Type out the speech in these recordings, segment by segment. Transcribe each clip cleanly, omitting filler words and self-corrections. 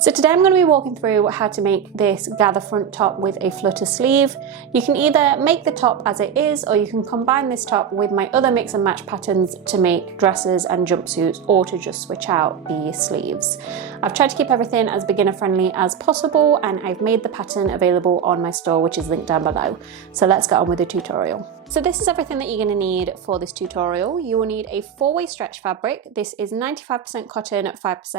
So today I'm going to be walking through how to make this gather front top with a flutter sleeve. You can either make the top as it is, or you can combine this top with my other mix and match patterns to make dresses and jumpsuits, or to just switch out the sleeves. I've tried to keep everything as beginner friendly as possible, and I've made the pattern available on my store, which is linked down below. So let's get on with the tutorial. So this is everything that you're going to need for this tutorial. You will need a 4-way stretch fabric. This is 95% cotton, 5%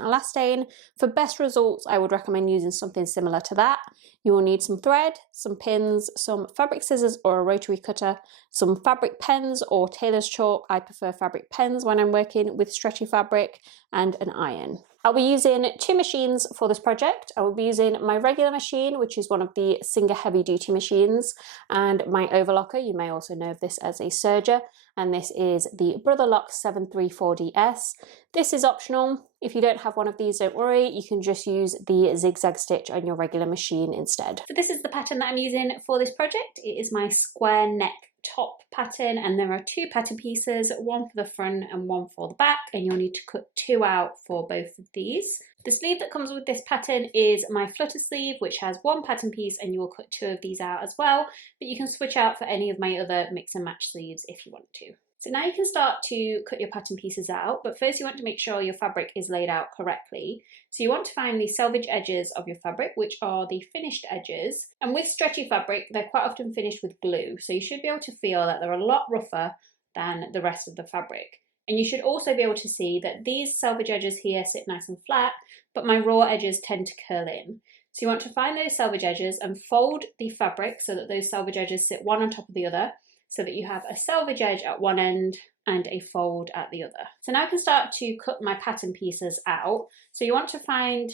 elastane. For best results, I would recommend using something similar to that. You will need some thread, some pins, some fabric scissors or a rotary cutter, some fabric pens or tailor's chalk. I prefer fabric pens when I'm working with stretchy fabric, and an iron. I'll be using 2 machines for this project. I will be using my regular machine, which is one of the Singer heavy duty machines, and my overlocker. You may also know of this as a serger, and this is the Brotherlock 734DS. This is optional. If you don't have one of these, don't worry, you can just use the zigzag stitch on your regular machine instead. So this is the pattern that I'm using for this project. It is my square neck top pattern, and there are 2 pattern pieces, one for the front and one for the back, and you'll need to cut 2 out for both of these. The sleeve that comes with this pattern is my flutter sleeve, which has 1 pattern piece, and you will cut 2 of these out as well, but you can switch out for any of my other mix and match sleeves if you want to. So now you can start to cut your pattern pieces out, but first you want to make sure your fabric is laid out correctly. So you want to find the selvage edges of your fabric, which are the finished edges. And with stretchy fabric, they're quite often finished with glue. So you should be able to feel that they're a lot rougher than the rest of the fabric. And you should also be able to see that these selvage edges here sit nice and flat, but my raw edges tend to curl in. So you want to find those selvage edges and fold the fabric so that those selvage edges sit one on top of the other, so that you have a selvage edge at one end and a fold at the other. So now I can start to cut my pattern pieces out. So you want to find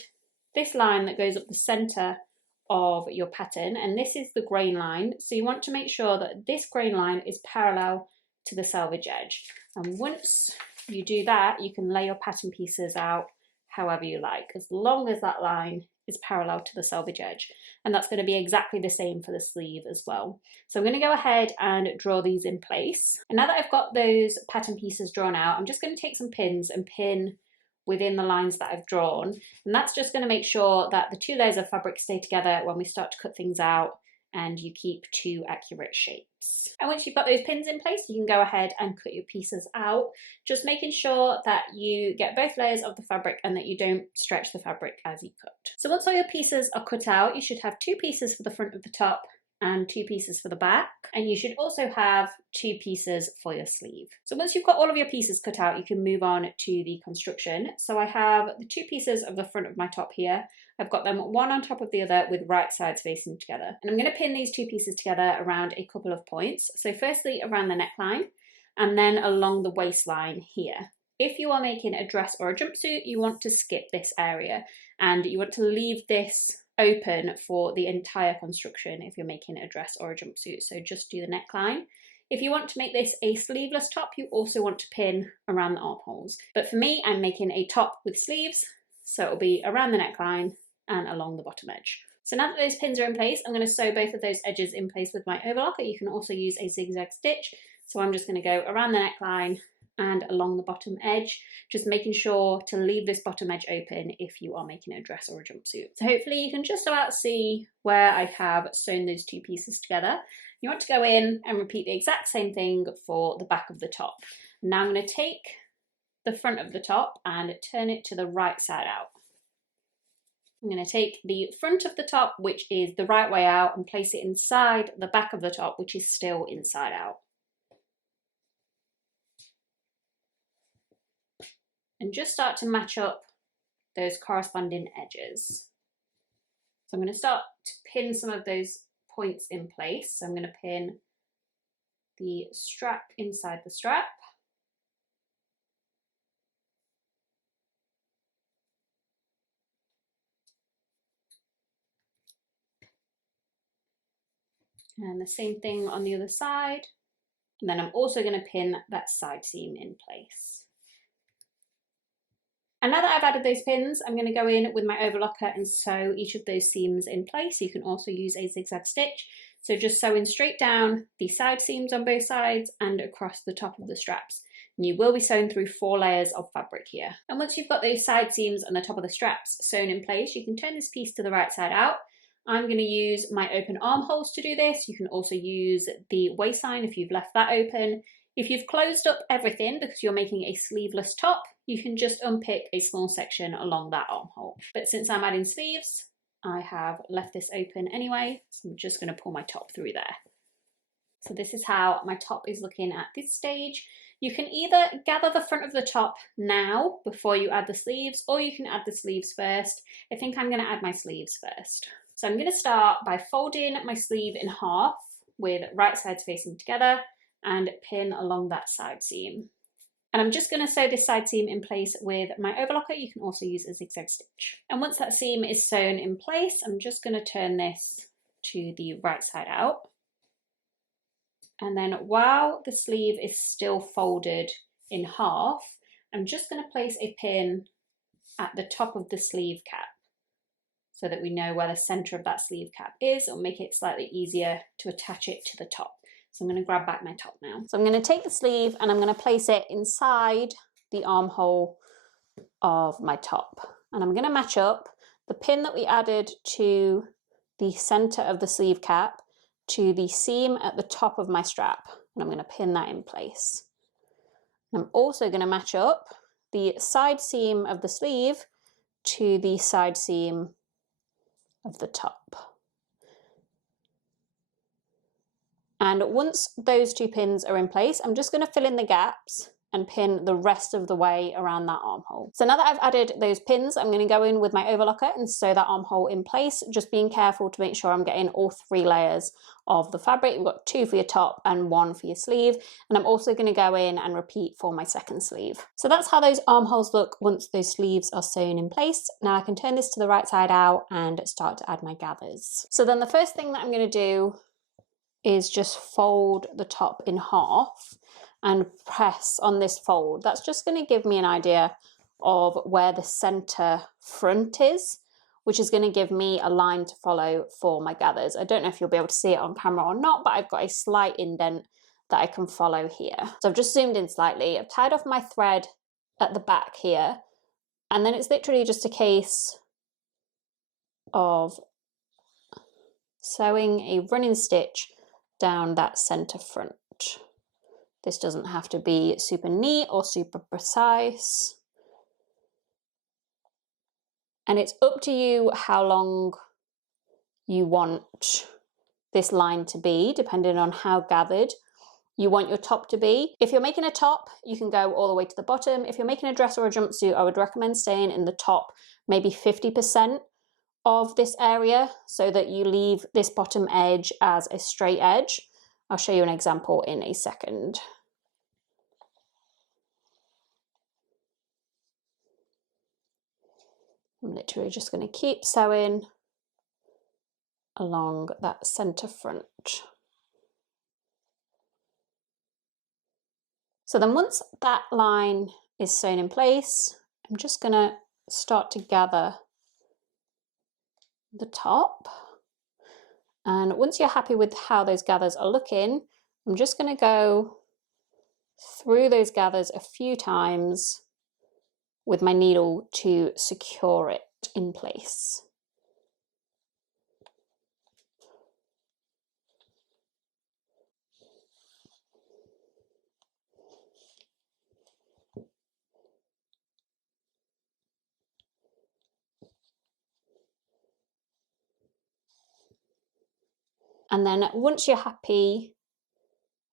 this line that goes up the center of your pattern, and this is the grain line. So you want to make sure that this grain line is parallel to the selvage edge. And once you do that, you can lay your pattern pieces out however you like, as long as that line is parallel to the selvage edge. And that's going to be exactly the same for the sleeve as well. So I'm going to go ahead and draw these in place. And now that I've got those pattern pieces drawn out, I'm just going to take some pins and pin within the lines that I've drawn. And that's just going to make sure that the 2 layers of fabric stay together when we start to cut things out, and you keep 2 accurate shapes. And once you've got those pins in place, you can go ahead and cut your pieces out, just making sure that you get both layers of the fabric and that you don't stretch the fabric as you cut. So once all your pieces are cut out, you should have 2 pieces for the front of the top and 2 pieces for the back, and you should also have 2 pieces for your sleeve. So once you've got all of your pieces cut out, you can move on to the construction. So I have the 2 pieces of the front of my top here. I've got them one on top of the other with right sides facing together. And I'm going to pin these 2 pieces together around a couple of points. So firstly around the neckline, and then along the waistline here. If you are making a dress or a jumpsuit, you want to skip this area, and you want to leave this open for the entire construction if you're making a dress or a jumpsuit. So just do the neckline. If you want to make this a sleeveless top, you also want to pin around the armholes. But for me, I'm making a top with sleeves, so it'll be around the neckline and along the bottom edge. So now that those pins are in place, I'm going to sew both of those edges in place with my overlocker. You can also use a zigzag stitch. So I'm just going to go around the neckline and along the bottom edge, just making sure to leave this bottom edge open if you are making a dress or a jumpsuit. So hopefully you can just about see where I have sewn those 2 pieces together. You want to go in and repeat the exact same thing for the back of the top. Now I'm going to take the front of the top and turn it to the right side out. I'm going to take the front of the top, which is the right way out, and place it inside the back of the top, which is still inside out. And just start to match up those corresponding edges. So I'm going to start to pin some of those points in place. So I'm going to pin the strap inside the strap. And the same thing on the other side. And then I'm also going to pin that side seam in place. And now that I've added those pins, I'm going to go in with my overlocker and sew each of those seams in place. You can also use a zigzag stitch. So just sewing straight down the side seams on both sides and across the top of the straps. And you will be sewing through 4 layers of fabric here. And once you've got those side seams and the top of the straps sewn in place, you can turn this piece to the right side out. I'm going to use my open armholes to do this. You can also use the waistline if you've left that open. If you've closed up everything because you're making a sleeveless top, you can just unpick a small section along that armhole. But since I'm adding sleeves, I have left this open anyway, so I'm just going to pull my top through there. So this is how my top is looking at this stage. You can either gather the front of the top now before you add the sleeves, or you can add the sleeves first. I think I'm going to add my sleeves first. So I'm going to start by folding my sleeve in half with right sides facing together and pin along that side seam. And I'm just going to sew this side seam in place with my overlocker. You can also use a zigzag stitch. And once that seam is sewn in place, I'm just going to turn this to the right side out. And then while the sleeve is still folded in half, I'm just going to place a pin at the top of the sleeve cap so that we know where the center of that sleeve cap is. It'll make it slightly easier to attach it to the top. So I'm going to grab back my top now. So I'm going to take the sleeve and I'm going to place it inside the armhole of my top. And I'm going to match up the pin that we added to the center of the sleeve cap to the seam at the top of my strap. And I'm going to pin that in place. And I'm also going to match up the side seam of the sleeve to the side seam of the top. And once those 2 pins are in place, I'm just going to fill in the gaps and pin the rest of the way around that armhole. So now that I've added those pins, I'm going to go in with my overlocker and sew that armhole in place, just being careful to make sure I'm getting all 3 layers of the fabric. We've got 2 for your top and 1 for your sleeve. And I'm also going to go in and repeat for my second sleeve. So that's how those armholes look once those sleeves are sewn in place. Now I can turn this to the right side out and start to add my gathers. So then the first thing that I'm going to do is just fold the top in half and press on this fold. That's just going to give me an idea of where the center front is, which is going to give me a line to follow for my gathers. I don't know if you'll be able to see it on camera or not, but I've got a slight indent that I can follow here. So I've just zoomed in slightly. I've tied off my thread at the back here, and then it's literally just a case of sewing a running stitch down that center front. This doesn't have to be super neat or super precise. And it's up to you how long you want this line to be, depending on how gathered you want your top to be. If you're making a top, you can go all the way to the bottom. If you're making a dress or a jumpsuit, I would recommend staying in the top maybe 50% of this area so that you leave this bottom edge as a straight edge. I'll show you an example in a second. I'm literally just going to keep sewing along that center front. So then once that line is sewn in place, I'm just going to start to gather the top. And once you're happy with how those gathers are looking, I'm just going to go through those gathers a few times with my needle to secure it in place. And then once you're happy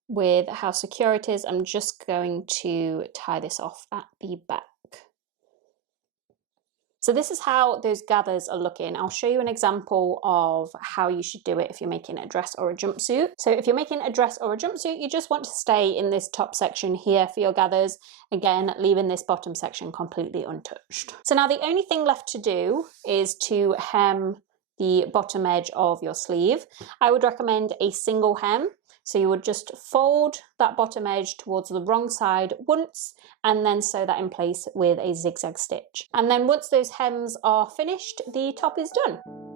with how secure it is, I'm just going to tie this off at the back. So this is how those gathers are looking. I'll show you an example of how you should do it if you're making a dress or a jumpsuit. So if you're making a dress or a jumpsuit, you just want to stay in this top section here for your gathers. Again, leaving this bottom section completely untouched. So now the only thing left to do is to hem the bottom edge of your sleeve. I would recommend a single hem. So you would just fold that bottom edge towards the wrong side once and then sew that in place with a zigzag stitch. And then once those hems are finished, the top is done.